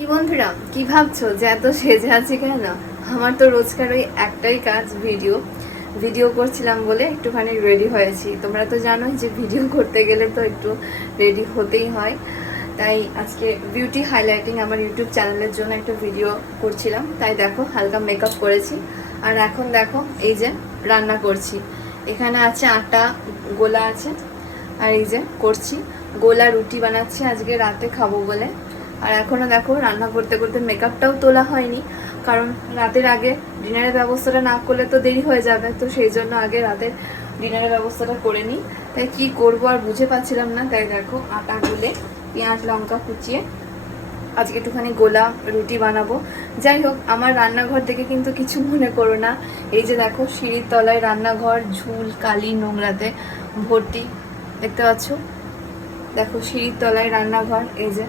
কি বন্ধুরা, কি ভাবছো যে এত সেজে আছি কেন? আমার তো রোজকার ওই একটাই কাজ, ভিডিও ভিডিও করছিলাম বলে একটুখানি রেডি হয়েছি। তোমরা তো জানোই যে ভিডিও করতে গেলে তো একটু রেডি হতেই হয়। তাই আজকে বিউটি হাইলাইটিং আমার ইউটিউব চ্যানেলের জন্য একটা ভিডিও করছিলাম। তাই দেখো হালকা মেকআপ করেছি। আর এখন দেখো এই যে রান্না করছি। এখানে আছে আটা গোলা আছে, আর এই যে করছি গোলা রুটি বানাচ্ছি আজকে রাতে খাবো বলে। আর এখনো দেখো রান্না করতে করতে মেকআপটাও তোলা হয়নি, কারণ রাতের আগে ডিনারের ব্যবস্থাটা না করলে তো দেরি হয়ে যাবে। তো সেই জন্য আগে রাতের ডিনারের ব্যবস্থাটা করে নিই। তাই কি করব আর বুঝে পাচ্ছিলাম না। তাই দেখো আটা গুলে পেঁয়াজ লঙ্কা কুচিয়ে আজকে একটুখানি গোলা রুটি বানাবো। যাই হোক, আমার রান্নাঘর থেকে কিন্তু কিছু মনে করো না। এই যে দেখো সিঁড়ির তলায় রান্নাঘর, ঝুল কালি নোংরাতে ভর্তি, দেখতে পাচ্ছ। দেখো সিঁড়ির তলায় রান্নাঘর, এই যে